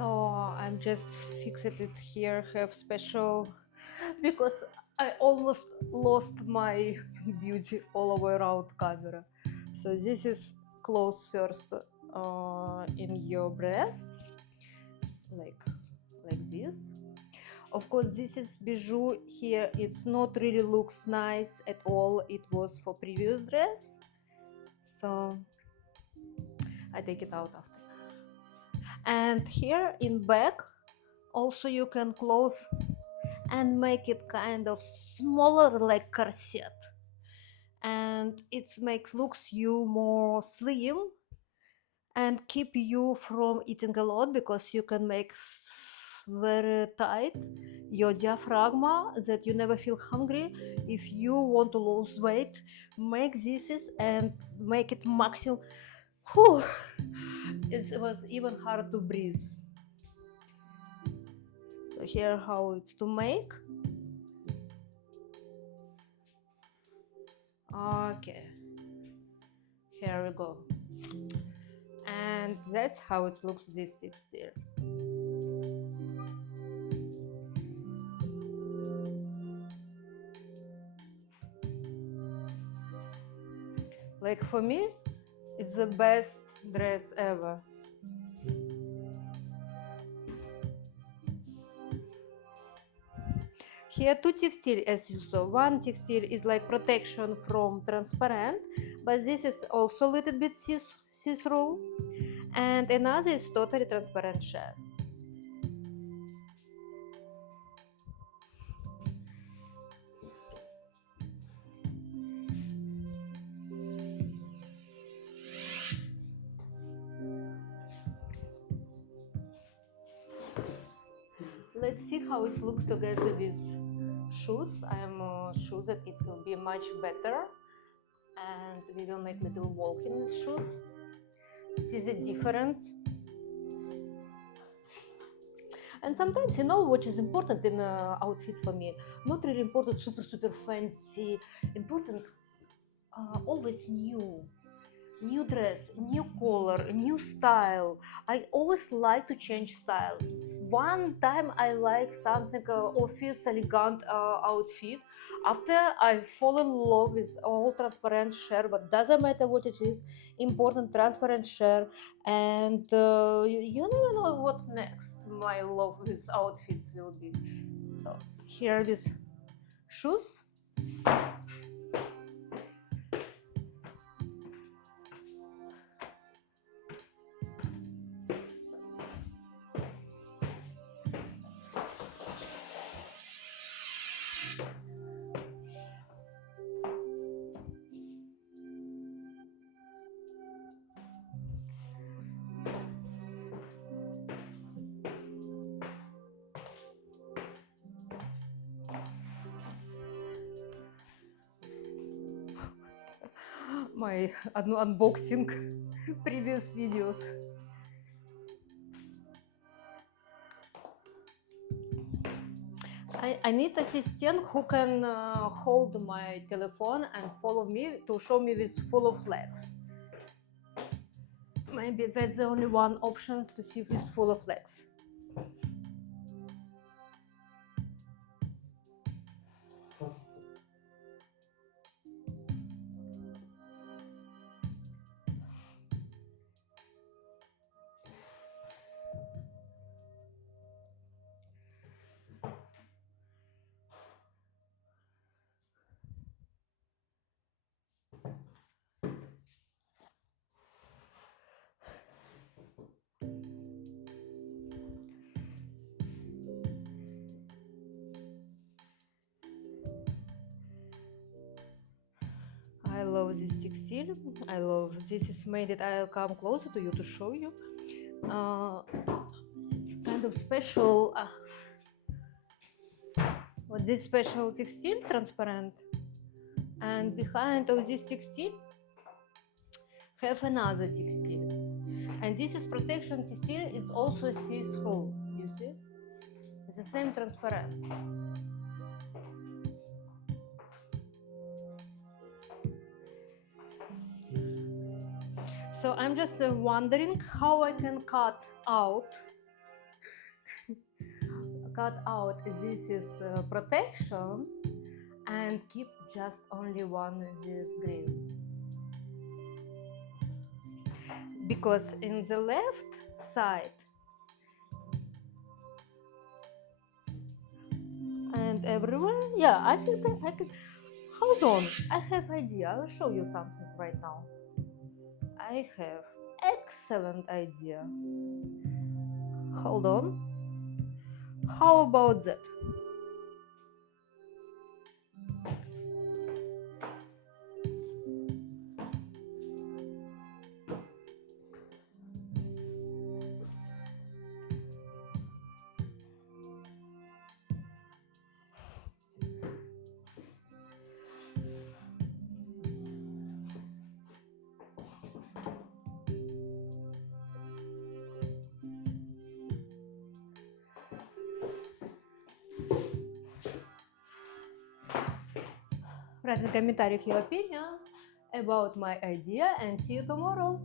So I'm just fixed it here, have special, because I almost lost my beauty all over around camera. So this is close first in your breast, like this. Of course, this is bijou here. It's not really looks nice at all. It was for previous dress, so I take it out after. And here in back, also you can close and make it kind of smaller, like corset, and it makes looks you more slim and keep you from eating a lot, because you can make very tight your diaphragm that you never feel hungry. If you want to lose weight, make this and make it maximum. Whew. It was even hard to breathe. So here how it's to make. Okay, here we go. And that's how it looks, this textile. Like for me, it's the best dress ever. Here two textile as you saw. One textile is like protection from transparent, but this is also a little bit see-through. And another is totally transparent shell. Let's see how it looks together with shoes. I am sure that it will be much better, and we will make little walking with shoes. See the difference. And sometimes, you know, what is important in outfits for me, not really important super fancy, important always new dress, new color, new style. I always like to change style. One time I like something office elegant outfit. After I fall in love with all transparent share, but doesn't matter what it is, important transparent share. And you never know what next my love with outfits will be. So here with shoes. My unboxing previous videos. I need assistant who can hold my telephone and follow me to show me with full of legs. Maybe that's the only one option to see with full of legs. I love this textile. I love this is made it. I'll come closer to you to show you. It's kind of special. What this special textile, transparent, and behind of this textile have another textile, and this is protection textile. It's also see-through. You see, it's the same transparent. So I'm just wondering how I can cut out cut out this is protection and keep just only one this green, because in the left side and everywhere, yeah, I think that I can. Hold on, I have idea. I'll show you something right now. I have excellent idea. Hold on. How about that? Write in the comments your opinion about my idea and see you tomorrow.